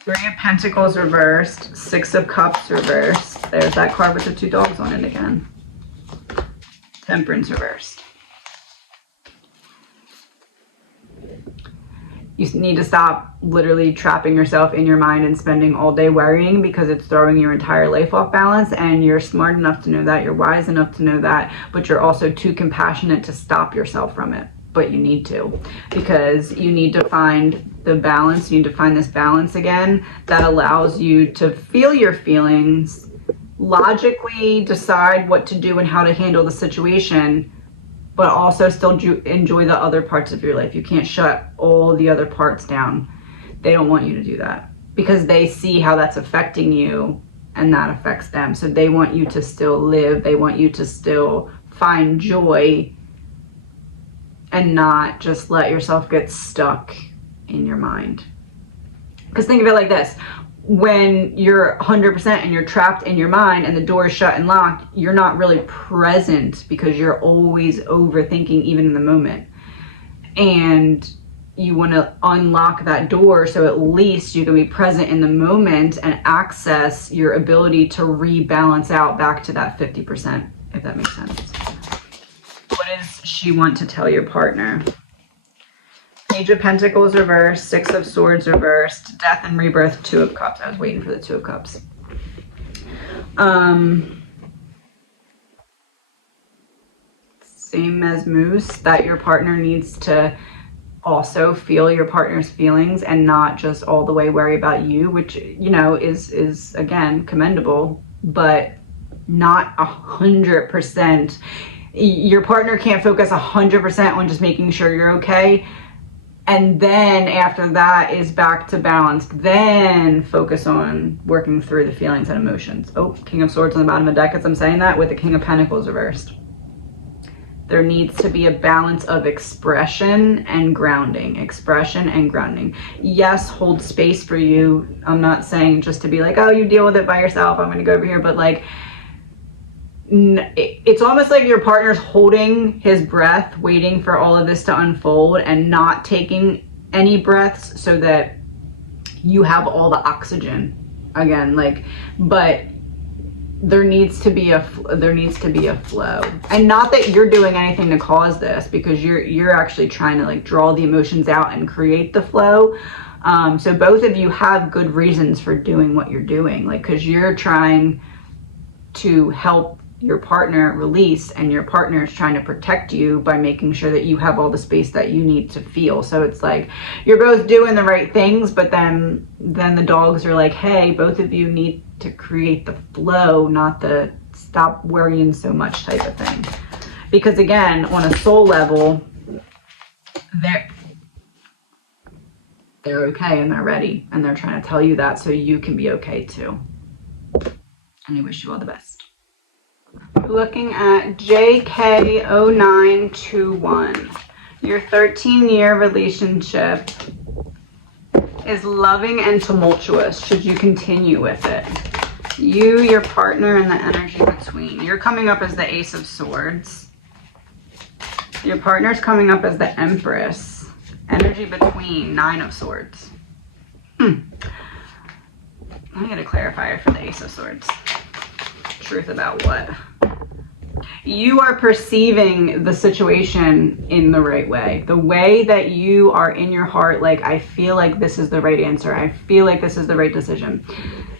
Three of Pentacles reversed, Six of Cups reversed. There's that card with the two dogs on it again. Temperance reversed. You need to stop literally trapping yourself in your mind and spending all day worrying, because it's throwing your entire life off balance, and you're smart enough to know that, you're wise enough to know that, but you're also too compassionate to stop yourself from it. But you need to, because you need to find the balance. You need to find this balance again that allows you to feel your feelings, logically decide what to do and how to handle the situation, but also still enjoy the other parts of your life. You can't shut all the other parts down. They don't want you to do that, because they see how that's affecting you and that affects them. So they want you to still live. They want you to still find joy and not just let yourself get stuck in your mind. Because think of it like this. When you're 100% and you're trapped in your mind and the door is shut and locked, you're not really present, because you're always overthinking even in the moment. And you want to unlock that door so at least you can be present in the moment and access your ability to rebalance out back to that 50%, if that makes sense. What does she want to tell your partner? Page of Pentacles reversed, Six of Swords reversed, Death and Rebirth, Two of Cups. I was waiting for the Two of Cups. Same as Moose, that your partner needs to also feel your partner's feelings and not just all the way worry about you, which, you know, is again commendable, but not 100%. Your partner can't focus 100% on just making sure you're okay. And then after that is back to balance. Then focus on working through the feelings and emotions. Oh, King of Swords on the bottom of the deck as I'm saying that, with the King of Pentacles reversed. There needs to be a balance of expression and grounding. Expression and grounding. Yes, hold space for you. I'm not saying just to be like, oh, you deal with it by yourself, I'm going to go over here. But like, it's almost like your partner's holding his breath, waiting for all of this to unfold and not taking any breaths so that you have all the oxygen again. Like, but there needs to be a flow, and not that you're doing anything to cause this, because you're actually trying to like draw the emotions out and create the flow. So both of you have good reasons for doing what you're doing, like, because you're trying to help your partner release, and your partner is trying to protect you by making sure that you have all the space that you need to feel. So it's like you're both doing the right things, but then the dogs are like, hey, both of you need to create the flow, not the stop worrying so much type of thing. Because again, on a soul level, they're okay and they're ready, and they're trying to tell you that so you can be okay too. And I wish you all the best. Looking at JK0921. Your 13-year relationship is loving and tumultuous. Should you continue with it? You, your partner, and the energy between. You're coming up as the Ace of Swords. Your partner's coming up as the Empress. Energy between, Nine of Swords. Let me get a clarifier for the Ace of Swords. Truth about what? You are perceiving the situation in the right way. The way that you are in your heart, like, I feel like this is the right answer. I feel like this is the right decision.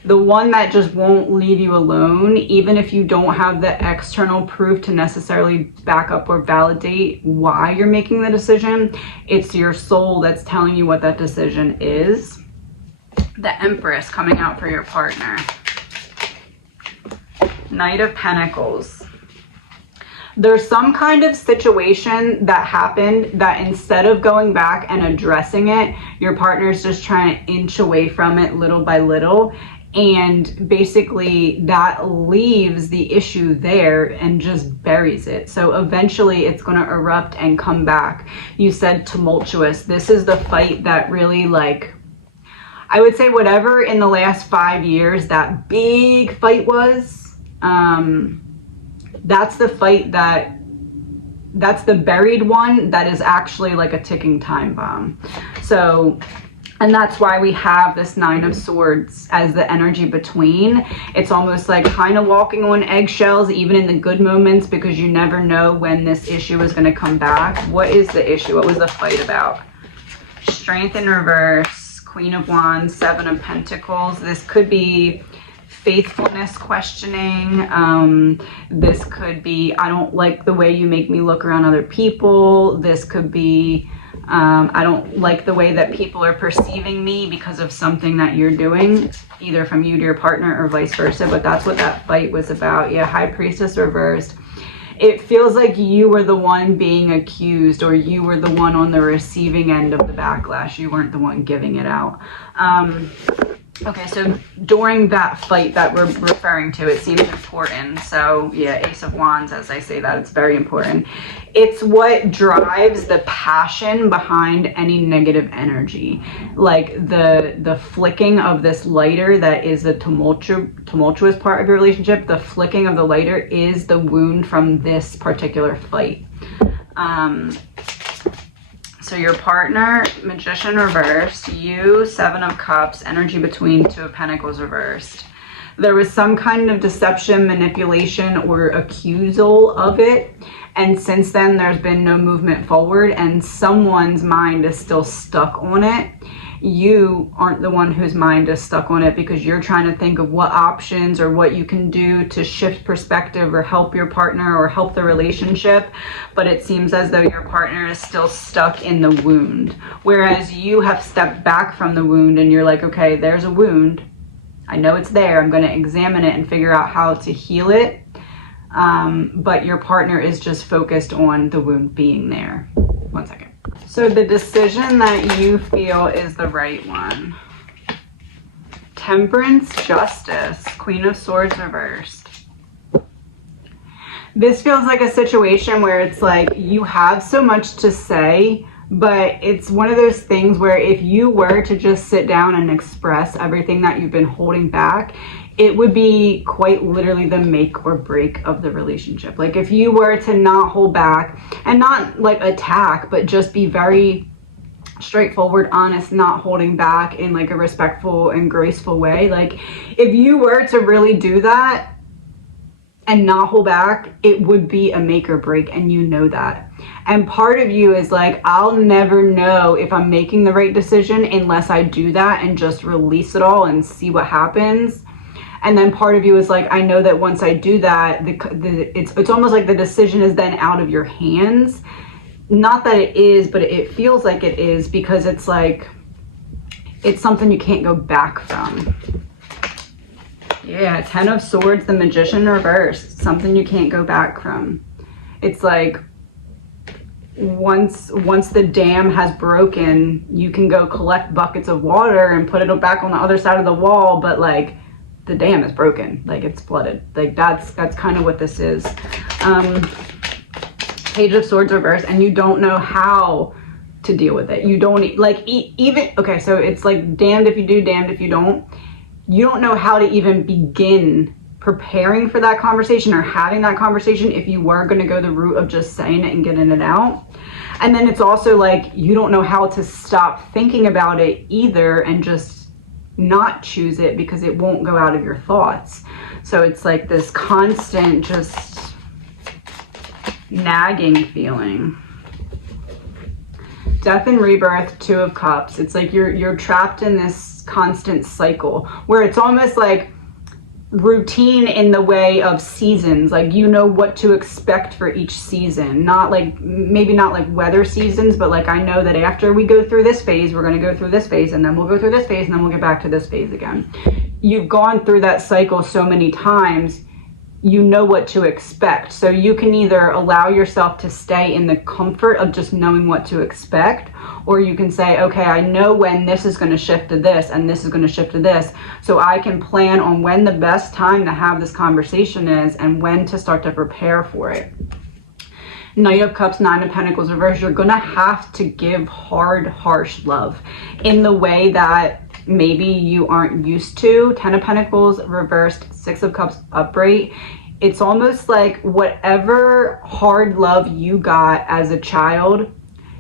The one that just won't leave you alone, even if you don't have the external proof to necessarily back up or validate why you're making the decision. It's your soul that's telling you what that decision is. The Empress coming out for your partner. Knight of Pentacles. There's some kind of situation that happened that instead of going back and addressing it, your partner's just trying to inch away from it little by little. And basically that leaves the issue there and just buries it. So eventually it's going to erupt and come back. You said tumultuous. This is the fight that really, like, I would say whatever in the last 5 years that big fight was, that's the fight that's the buried one that is actually like a ticking time bomb. So, and that's why we have this Nine of Swords as the energy between. It's almost like kind of walking on eggshells, even in the good moments, because you never know when this issue is going to come back. What is the issue? What was the fight about? Strength in reverse, Queen of Wands, Seven of Pentacles. This could be faithfulness questioning. This could be, I don't like the way you make me look around other people. This could be, I don't like the way that people are perceiving me because of something that you're doing, either from you to your partner or vice versa. But that's what that fight was about. Yeah, High Priestess reversed. It feels like you were the one being accused, or you were the one on the receiving end of the backlash. You weren't the one giving it out. Okay, so during that fight that we're referring to, it seems important. So yeah, Ace of Wands, as I say that, it's very important. It's what drives the passion behind any negative energy. Like the flicking of this lighter that is the tumultuous part of your relationship, the flicking of the lighter is the wound from this particular fight. So your partner, Magician reversed, you, Seven of Cups, energy between, Two of Pentacles reversed. There was some kind of deception, manipulation, or accusal of it. And since then, there's been no movement forward, and someone's mind is still stuck on it. You aren't the one whose mind is stuck on it, because you're trying to think of what options or what you can do to shift perspective or help your partner or help the relationship. But it seems as though your partner is still stuck in the wound, whereas you have stepped back from the wound and you're like, okay, there's a wound. I know it's there. I'm going to examine it and figure out how to heal it. But your partner is just focused on the wound being there. One second. So the decision that you feel is the right one. Temperance, Justice, Queen of Swords reversed. This feels like a situation where it's like you have so much to say, but it's one of those things where if you were to just sit down and express everything that you've been holding back, it would be quite literally the make or break of the relationship. Like if you were to not hold back and not like attack, but just be very straightforward, honest, not holding back in like a respectful and graceful way. Like if you were to really do that and not hold back, it would be a make or break, and you know that. And part of you is like, I'll never know if I'm making the right decision unless I do that and just release it all and see what happens. And then part of you is like, I know that once I do that, it's almost like the decision is then out of your hands. Not that it is, but it feels like it is, because it's like, it's something you can't go back from. Yeah, Ten of Swords, the Magician reversed, something you can't go back from. It's like, once the dam has broken, you can go collect buckets of water and put it back on the other side of the wall, but like, the dam is broken, like it's flooded. Like that's kind of what this is. Page of Swords reverse, and you don't know how to deal with it. You don't like even, okay, so it's like damned if you do, damned if you don't. You don't know how to even begin preparing for that conversation or having that conversation if you were going to go the route of just saying it and getting it out. And then it's also like you don't know how to stop thinking about it either and just not choose it, because it won't go out of your thoughts. So it's like this constant just nagging feeling. Death and rebirth, Two of Cups. It's like you're trapped in this constant cycle where it's almost like routine in the way of seasons. Like you know what to expect for each season, not like maybe not like weather seasons, but like I know that after we go through this phase, we're going to go through this phase, and then we'll go through this phase, and then we'll get back to this phase again. You've gone through that cycle so many times, you know what to expect. So you can either allow yourself to stay in the comfort of just knowing what to expect, or you can say, okay, I know when this is going to shift to this and this is going to shift to this, so I can plan on when the best time to have this conversation is and when to start to prepare for it. Knight of Cups, Nine of Pentacles reverse. You're going to have to give hard, harsh love in the way that maybe you aren't used to. Ten of Pentacles reversed, Six of Cups upright. it's almost like whatever hard love you got as a child,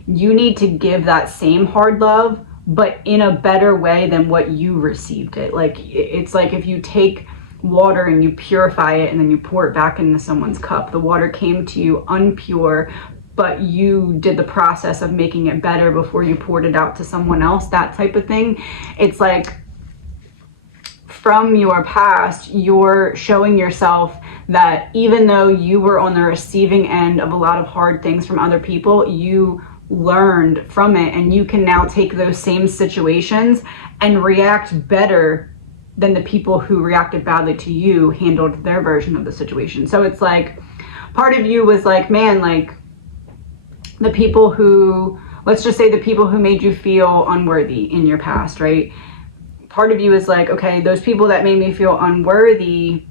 you need to give that same hard love, but in a better way than what you received it. Like, it's like if you take water and you purify it and then you pour it back into someone's cup. The water came to you unpure, but you did the process of making it better before you poured it out to someone else, that type of thing. It's like from your past, you're showing yourself that even though you were on the receiving end of a lot of hard things from other people, you learned from it, and you can now take those same situations and react better than the people who reacted badly to you handled their version of the situation. So it's like part of you was like, man, like the people who, let's just say the people who made you feel unworthy in your past, right? Part of you is like, okay, those people that made me feel unworthy,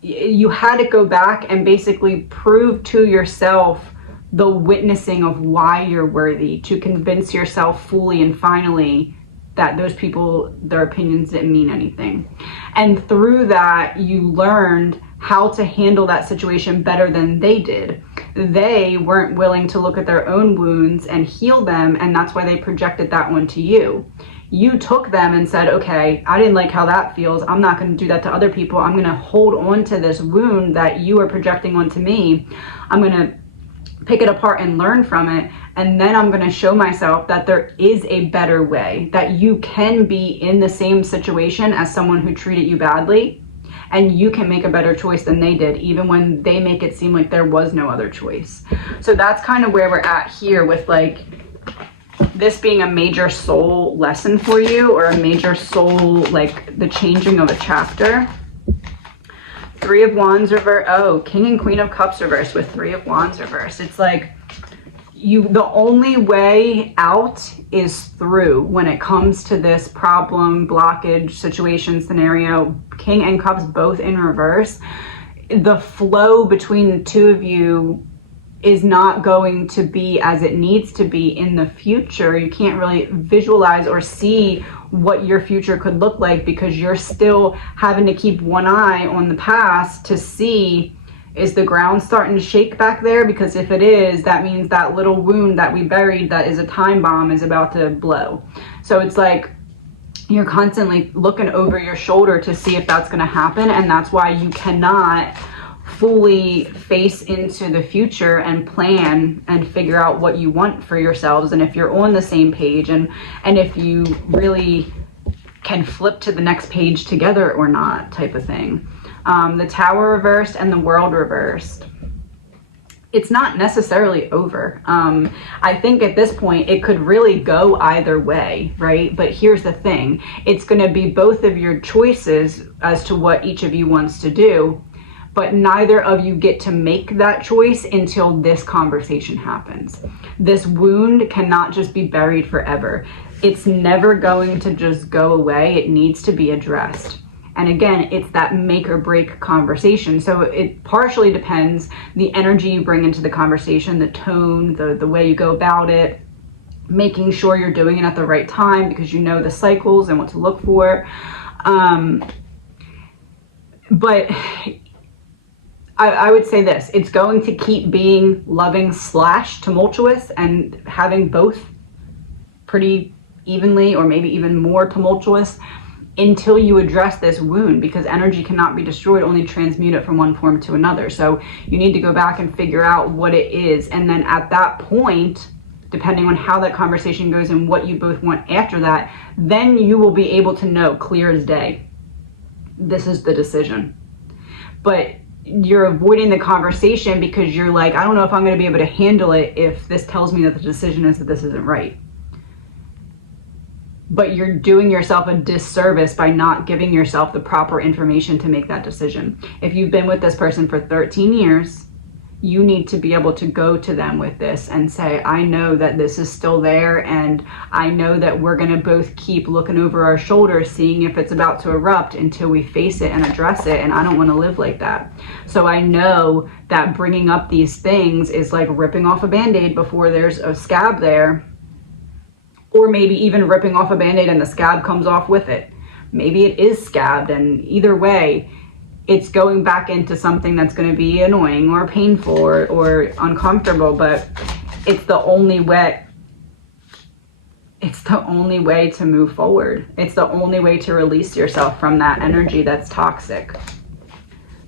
you had to go back and basically prove to yourself the witnessing of why you're worthy, to convince yourself fully and finally that those people, their opinions didn't mean anything. And through that, you learned how to handle that situation better than they did. They weren't willing to look at their own wounds and heal them, and that's why they projected that one to you. You took them and said, okay, I didn't like how that feels. I'm not going to do that to other people. I'm going to hold on to this wound that you are projecting onto me. I'm going to pick it apart and learn from it. And then I'm going to show myself that there is a better way, that you can be in the same situation as someone who treated you badly, and you can make a better choice than they did, even when they make it seem like there was no other choice. So that's kind of where we're at here with like this being a major soul lesson for you, or a major soul, like the changing of a chapter. Three of Wands reverse. Oh, King and Queen of Cups reverse with Three of Wands reverse. It's like the only way out is through when it comes to this problem, blockage, situation, scenario. King and Cups both in reverse. The flow between the two of you is not going to be as it needs to be in the future. You can't really visualize or see what your future could look like, because you're still having to keep one eye on the past to see, is the ground starting to shake back there? Because if it is, that means that little wound that we buried that is a time bomb is about to blow. So it's like you're constantly looking over your shoulder to see if that's going to happen, and that's why you cannot fully face into the future and plan and figure out what you want for yourselves, and if you're on the same page, and if you really can flip to the next page together or not, type of thing. The Tower reversed and the World reversed. It's not necessarily over. I think at this point it could really go either way, right? But here's the thing, it's going to be both of your choices as to what each of you wants to do, but neither of you get to make that choice until this conversation happens. This wound cannot just be buried forever. It's never going to just go away. It needs to be addressed. And again, it's that make or break conversation. So it partially depends the energy you bring into the conversation, the tone, the way you go about it, making sure you're doing it at the right time because you know the cycles and what to look for. But I would say this, it's going to keep being loving / tumultuous, and having both pretty evenly or maybe even more tumultuous until you address this wound, because energy cannot be destroyed, only transmute it from one form to another. So you need to go back and figure out what it is, and then at that point, depending on how that conversation goes and what you both want after that, then you will be able to know clear as day, this is the decision. But you're avoiding the conversation because you're like, I don't know if I'm going to be able to handle it if this tells me that the decision is that this isn't right. But you're doing yourself a disservice by not giving yourself the proper information to make that decision. If you've been with this person for 13 years, you need to be able to go to them with this and say, I know that this is still there, and I know that we're going to both keep looking over our shoulders, seeing if it's about to erupt until we face it and address it, and I don't want to live like that. So I know that bringing up these things is like ripping off a Band-Aid before there's a scab there, or maybe even ripping off a Band-Aid and the scab comes off with it. Maybe it is scabbed, and either way, it's going back into something that's going to be annoying or painful or uncomfortable, but it's the only way. It's the only way to move forward. It's the only way to release yourself from that energy that's toxic.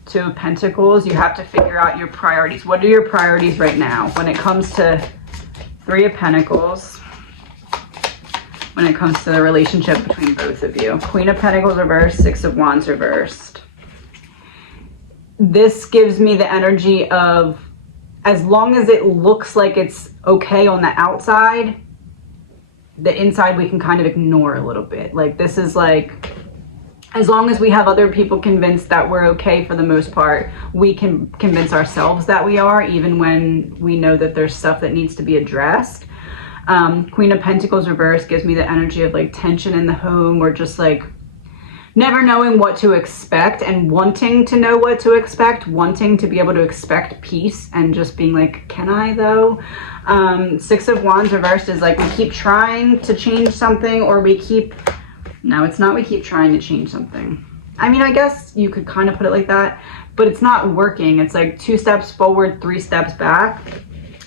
Two of Pentacles, you have to figure out your priorities. What are your priorities right now when it comes to Three of Pentacles? When it comes to the relationship between both of you. Queen of Pentacles reversed, Six of Wands reversed. This gives me the energy of, as long as it looks like it's okay on the outside, the inside we can kind of ignore a little bit. Like, this is like, as long as we have other people convinced that we're okay for the most part, we can convince ourselves that we are, even when we know that there's stuff that needs to be addressed. Queen of Pentacles reverse gives me the energy of like tension in the home, or just like never knowing what to expect and wanting to know what to expect, wanting to be able to expect peace and just being like, can I though? Six of Wands reversed is like we keep trying to change something, or we keep, no, it's not we keep trying to change something. I mean, I guess you could kind of put it like that, but it's not working. It's like 2 steps forward, 3 steps back.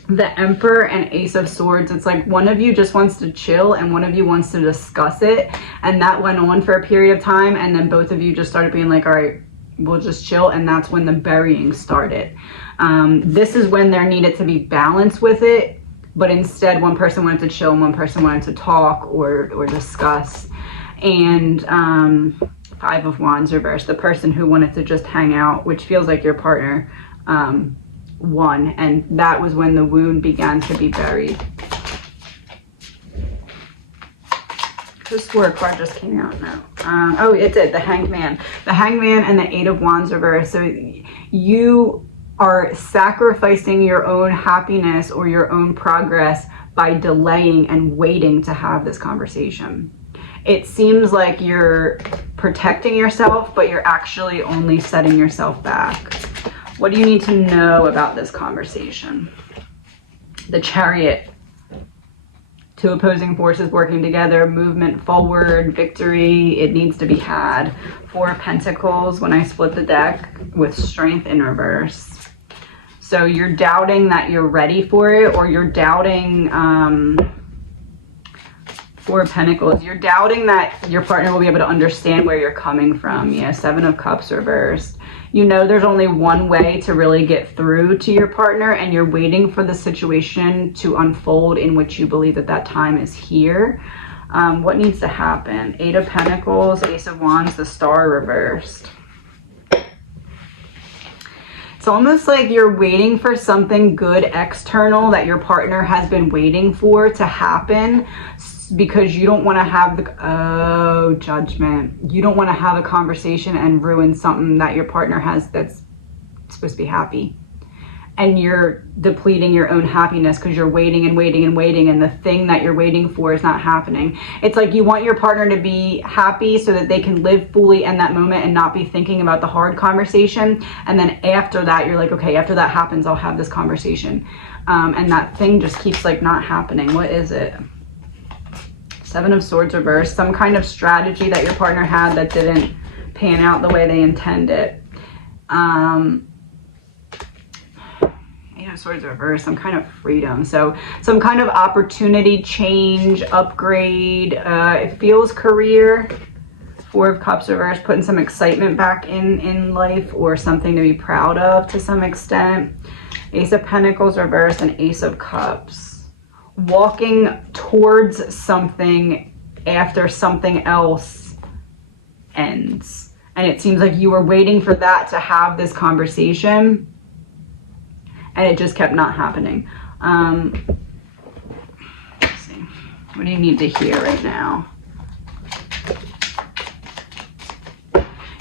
The Emperor and Ace of Swords, it's like one of you just wants to chill and one of you wants to discuss it, and that went on for a period of time, and then both of you just started being like, all right, we'll just chill, and that's when the burying started. This is when there needed to be balance with it, but instead one person wanted to chill and one person wanted to talk or discuss. And Five of Wands reversed, the person who wanted to just hang out, which feels like your partner, won, and that was when the wound began to be buried. This word card just came out now. Oh, it did. The Hanged Man. The Hanged Man and the Eight of Wands reversed. So you are sacrificing your own happiness or your own progress by delaying and waiting to have this conversation. It seems like you're protecting yourself, but you're actually only setting yourself back. What do you need to know about this conversation? The Chariot. 2 opposing forces working together, movement forward, victory, it needs to be had. 4 of Pentacles when I split the deck, with Strength in reverse. So you're doubting that you're ready for it, or you're doubting, 4 of Pentacles, you're doubting that your partner will be able to understand where you're coming from. Yeah, 7 of Cups reversed. You know there's only one way to really get through to your partner, and you're waiting for the situation to unfold in which you believe that that time is here. What needs to happen? 8 of Pentacles, Ace of Wands, the Star reversed. It's almost like you're waiting for something good external that your partner has been waiting for to happen, because you don't want to have the judgment. You don't want to have a conversation and ruin something that your partner has that's supposed to be happy, and you're depleting your own happiness because you're waiting and waiting and waiting, and the thing that you're waiting for is not happening. It's like you want your partner to be happy so that they can live fully in that moment and not be thinking about the hard conversation, and then after that you're like, okay, after that happens I'll have this conversation, and that thing just keeps like not happening. What is it? 7 of Swords reversed. Some kind of strategy that your partner had that didn't pan out the way they intended. 8 of Swords reversed. Some kind of freedom. So some kind of opportunity, change, upgrade. It feels career. 4 of Cups reversed. Putting some excitement back in life, or something to be proud of to some extent. Ace of Pentacles reversed and Ace of Cups. Walking towards something after something else ends, and it seems like you were waiting for that to have this conversation and it just kept not happening. Let's see, what do you need to hear right now?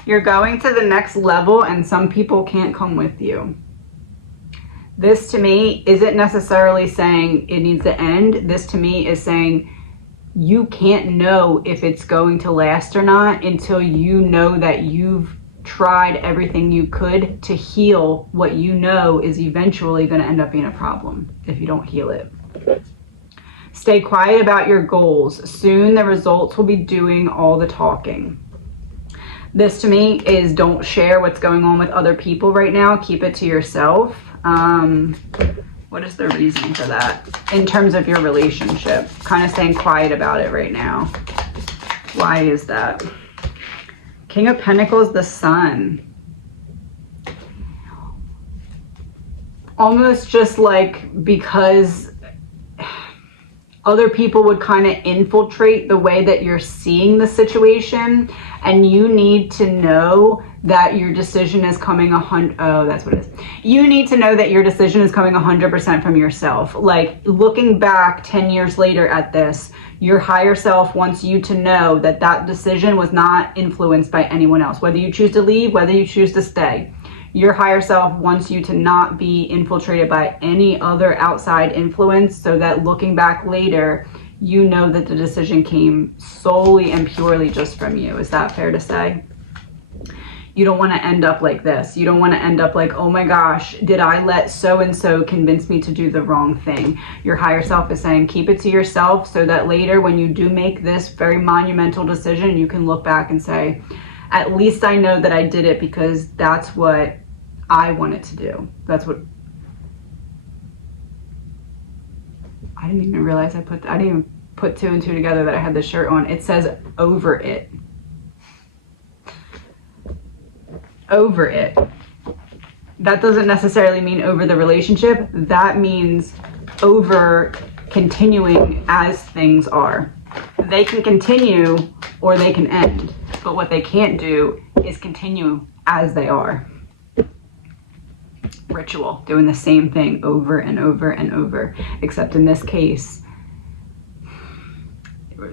You're going to the next level and some people can't come with you. This to me isn't necessarily saying it needs to end. This to me is saying you can't know if it's going to last or not until you know that you've tried everything you could to heal what you know is eventually going to end up being a problem if you don't heal it. Stay quiet about your goals. Soon the results will be doing all the talking. This to me is don't share what's going on with other people right now. Keep it to yourself. What is the reason for that? In terms of your relationship, kind of staying quiet about it right now. Why is that? King of Pentacles, the Sun. Almost just like because other people would kind of infiltrate the way that you're seeing the situation, and you need to know that your decision is coming that's what it is. You need to know that your decision is coming 100% from yourself. Like looking back 10 years later at this, your higher self wants you to know that that decision was not influenced by anyone else. Whether you choose to leave, whether you choose to stay, your higher self wants you to not be infiltrated by any other outside influence, so that looking back later, you know that the decision came solely and purely just from you. Is that fair to say? You don't want to end up like this. You don't want to end up like, oh my gosh, did I let so-and-so convince me to do the wrong thing? Your higher self is saying, keep it to yourself, so that later when you do make this very monumental decision, you can look back and say, at least I know that I did it because that's what I wanted to do. That's what I didn't even realize I didn't even put two and two together that I had this shirt on. It says over it. Over it. That doesn't necessarily mean over the relationship. That means over continuing as things are. They can continue or they can end, but what they can't do is continue as they are. Ritual, doing the same thing over and over and over, except in this case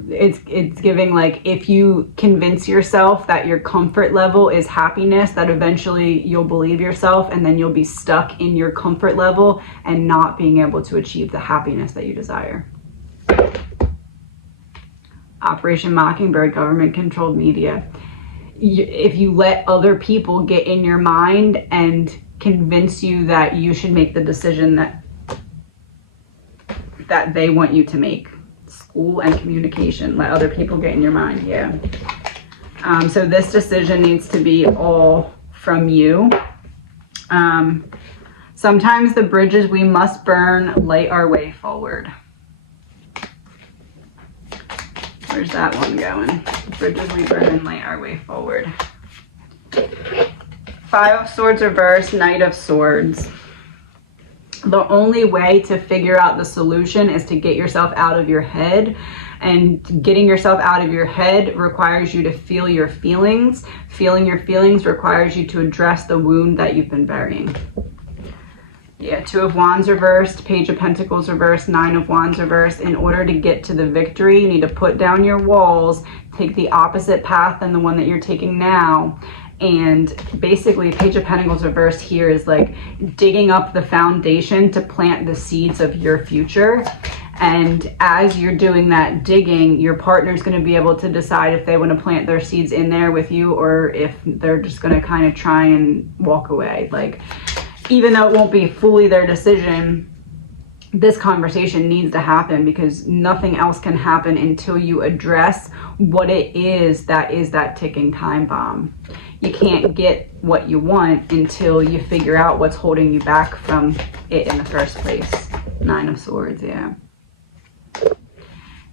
it's giving like, if you convince yourself that your comfort level is happiness, that eventually you'll believe yourself, and then you'll be stuck in your comfort level and not being able to achieve the happiness that you desire. Operation Mockingbird, government controlled media. If you let other people get in your mind and convince you that you should make the decision that they want you to make. School and communication. Let other people get in your mind. Yeah. So this decision needs to be all from you. Sometimes the bridges we must burn light our way forward. Where's that one going? The bridges we burn and light our way forward. Five of Swords reversed, Knight of Swords. The only way to figure out the solution is to get yourself out of your head. And getting yourself out of your head requires you to feel your feelings. Feeling your feelings requires you to address the wound that you've been burying. Yeah, Two of Wands reversed, Page of Pentacles reversed, Nine of Wands reversed. In order to get to the victory, you need to put down your walls, take the opposite path than the one that you're taking now. And basically, Page of Pentacles reversed here is like digging up the foundation to plant the seeds of your future. And as you're doing that digging, your partner's going to be able to decide if they want to plant their seeds in there with you, or if they're just going to kind of try and walk away. Like, even though it won't be fully their decision, this conversation needs to happen, because nothing else can happen until you address what it is that ticking time bomb. You can't get what you want until you figure out what's holding you back from it in the first place. Nine of Swords, yeah.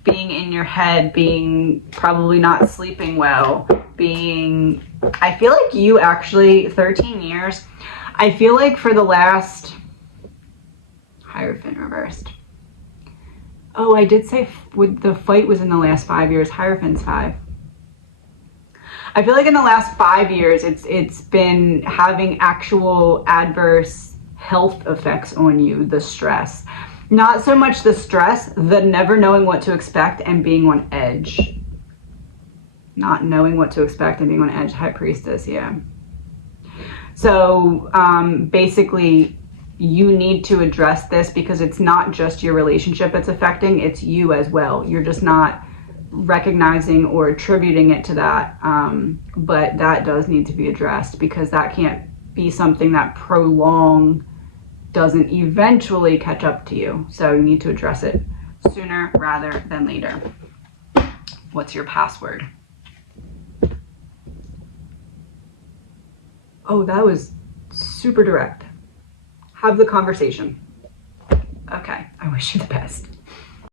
Being in your head, being probably not sleeping well, I feel like you actually, 13 years, I feel like for the last, Hierophant reversed. Oh, I did say the fight was in the last 5 years. Hierophant's 5. I feel like in the last 5 years, it's been having actual adverse health effects on you, the stress. Not so much the stress, the never knowing what to expect and being on edge. Not knowing what to expect and being on edge. High Priestess, yeah. So basically, you need to address this, because it's not just your relationship it's affecting, it's you as well. You're just not recognizing or attributing it to that, but that does need to be addressed, because that can't be something that prolonged doesn't eventually catch up to you. So you need to address it sooner rather than later. What's your password? Oh, that was super direct. Have the conversation. Okay, I wish you the best.